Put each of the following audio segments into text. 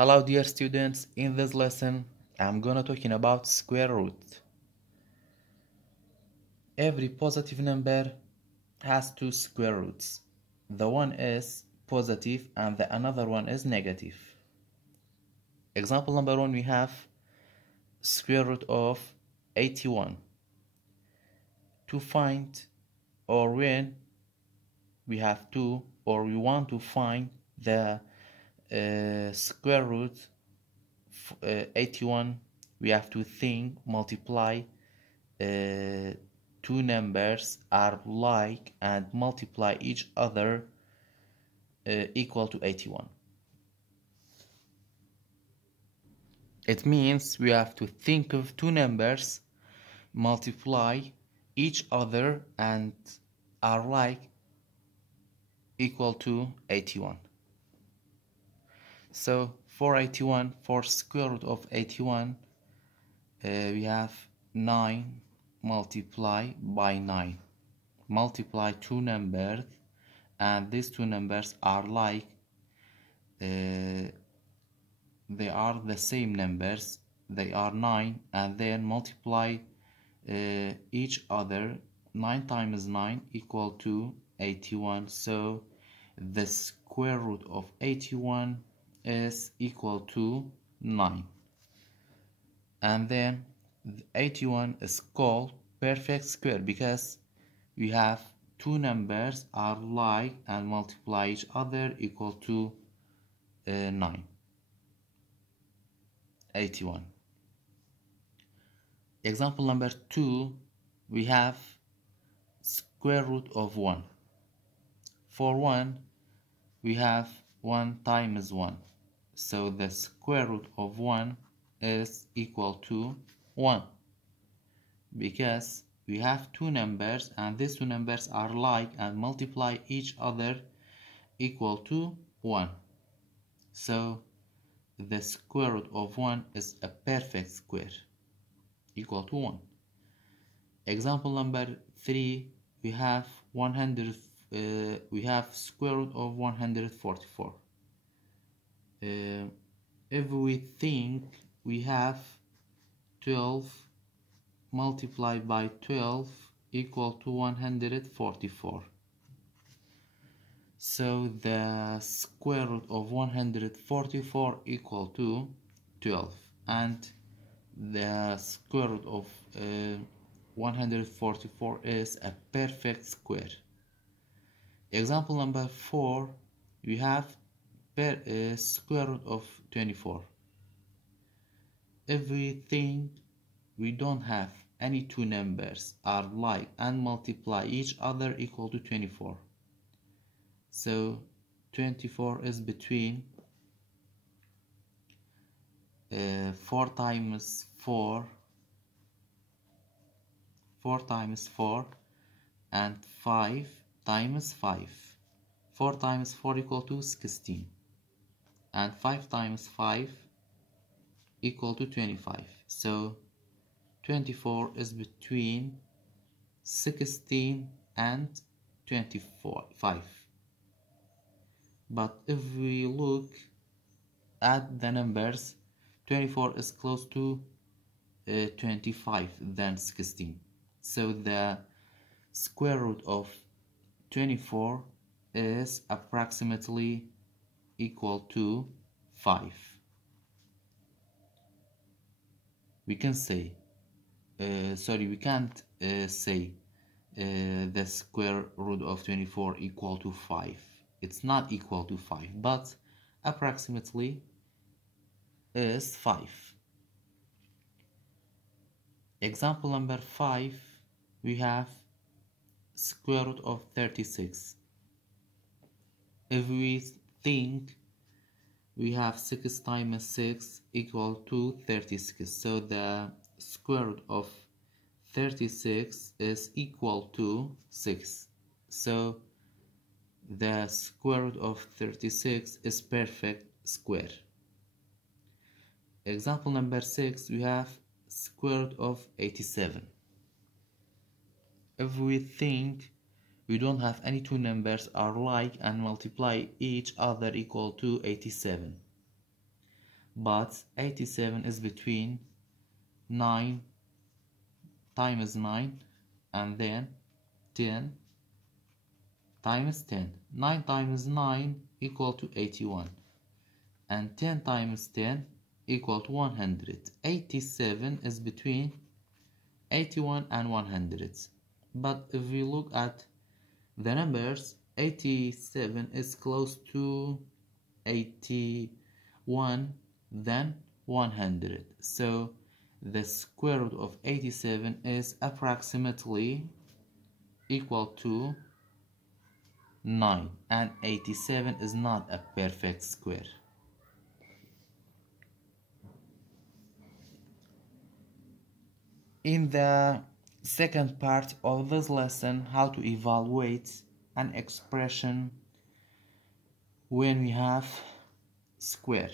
Hello dear students, in this lesson I'm gonna talking about square root. Every positive number has two square roots. The one is positive and the another one is negative. Example number 1, we have square root of 81. To find or when we have to or we want to find the square root 81, we have to multiply two numbers are like and multiply each other equal to 81. It means we have to think of two numbers, multiply each other and are like equal to 81. So for 81, for square root of 81, we have 9 multiply by 9. Multiply two numbers and these two numbers are like they are the same numbers, they are 9, and then multiply each other. 9 times 9 equal to 81, so the square root of 81 is equal to 9, and then 81 is called perfect square because we have two numbers are like and multiply each other equal to 9. 81. Example number 2, we have square root of 1. For 1, we have 1 times 1. So the square root of 1 is equal to 1. Because we have two numbers and these two numbers are like and multiply each other equal to 1. So the square root of 1 is a perfect square equal to 1. Example number 3, we have square root of 144. If we think we have 12 multiplied by 12 equal to 144. So the square root of 144 equal to 12, and the square root of 144 is a perfect square. Example number 4, we have square root of 24. If we think we don't have any two numbers are like and multiply each other equal to 24. So 24 is between 4 times 4 and 5 times 5. 4 times 4 equal to 16 and 5 times 5 equal to 25. So 24 is between 16 and 25. But if we look at the numbers, 24 is close to 25 than 16. So the square root of 24 is approximately equal to 5. We can say we can't say the square root of 24 equal to 5. It's not equal to 5, but approximately is 5. Example number 5, we have square root of 36. If we think we have 6 times 6 equal to 36, so the square root of 36 is equal to 6. So the square root of 36 is perfect square. Example number 6, we have square root of 87. If we think we don't have any two numbers are like and multiply each other equal to 87. but 87 is between 9 times 9 and then 10 times 10. 9 times 9 equal to 81, and 10 times 10 equal to 100. 87 is between 81 and 100. But if we look at the numbers, 87 is close to 81 than 100. So the square root of 87 is approximately equal to 9, and 87 is not a perfect square. In the second part of this lesson, how to evaluate an expression when we have square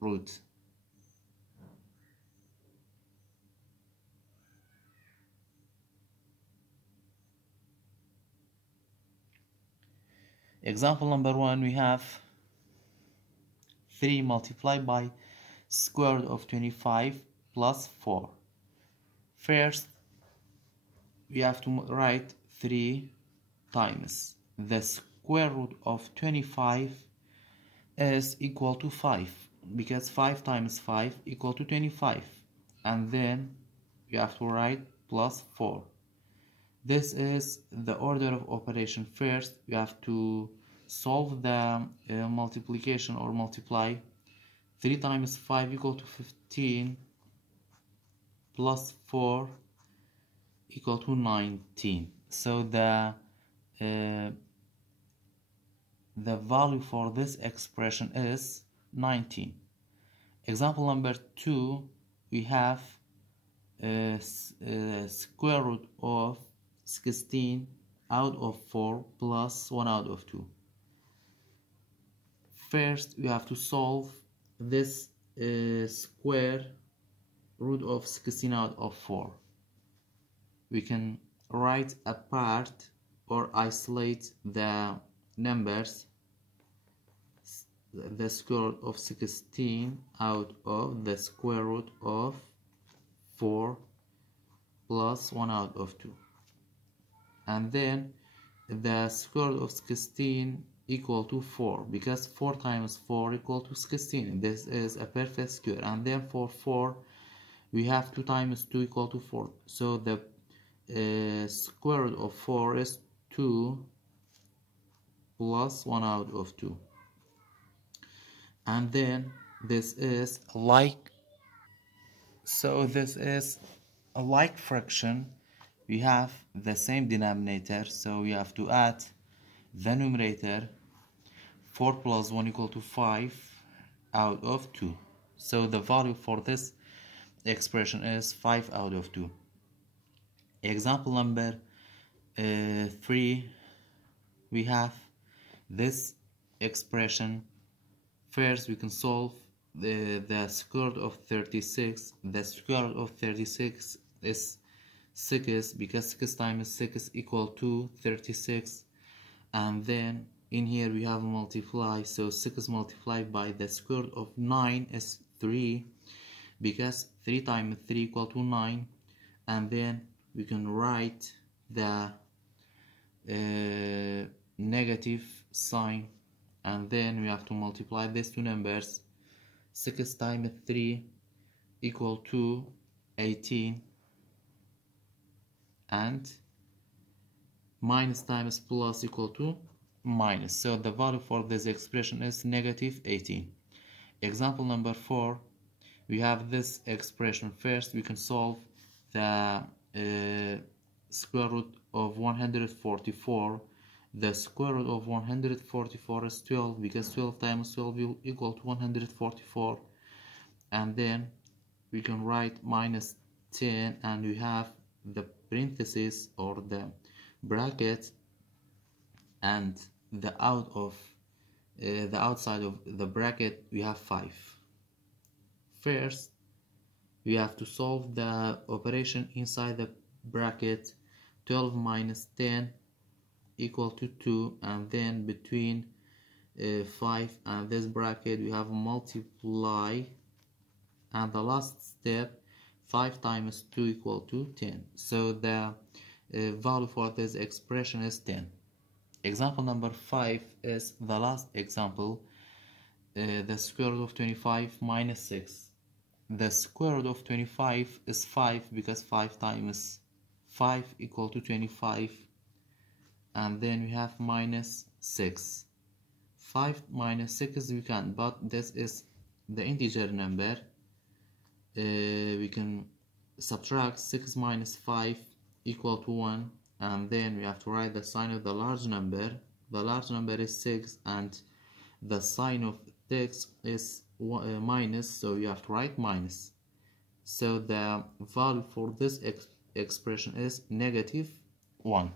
root. Example number 1, we have 3 multiplied by square root of 25 plus 4. First, we have to write 3 times the square root of 25 is equal to 5, because 5 times 5 equal to 25, and then you have to write plus 4. This is the order of operation. First, we have to solve the multiplication or multiply. 3 times 5 equal to 15 plus 4 equal to 19. So the value for this expression is 19. Example number 2, we have square root of 16 out of 4 plus 1 out of 2. First, we have to solve this square root of 16 out of 4. We can write apart or isolate the numbers. The square root of 16 out of the square root of 4 plus 1 out of 2. And then the square root of 16 equal to 4, because 4 times 4 equal to 16. This is a perfect square. And then for 4, we have 2 times 2 equal to 4. So the square root of 4 is 2 plus 1 out of 2. And then this is like, so this is a like fraction. We have the same denominator, so we have to add the numerator. 4 plus 1 equal to 5 out of 2. So the value for this expression is 5 out of 2. Example number 3, we have this expression. First, we can solve the square root of 36. The square root of 36 is 6, because 6 times 6 equal to 36. And then in here we have multiply, so 6 multiplied by the square root of 9 is 3, because 3 times 3 equal to 9. And then we can write the negative sign, and then we have to multiply these two numbers. 6 times 3 equal to 18, and minus times plus equal to minus. So the value for this expression is negative 18. Example number 4, we have this expression. First, we can solve the square root of 144. The square root of 144 is 12, because 12 times 12 will equal to 144. And then we can write minus 10, and we have the parentheses or the bracket, and the outside of the bracket we have 5. First, we have to solve the operation inside the bracket. 12 minus 10 equal to 2, and then between 5 and this bracket we have multiply and the last step 5 times 2 equal to 10. So the value for this expression is 10. Example number 5 is the last example. The square root of 25 minus 6. The square root of 25 is 5 because 5 times 5 equal to 25, and then we have minus 6. 5 minus 6 we can, but this is the integer number. We can subtract 6 minus 5 equal to 1, and then we have to write the sign of the large number. The large number is 6 and the sign of this is minus, so you have to write minus. So the value for this expression is negative 1.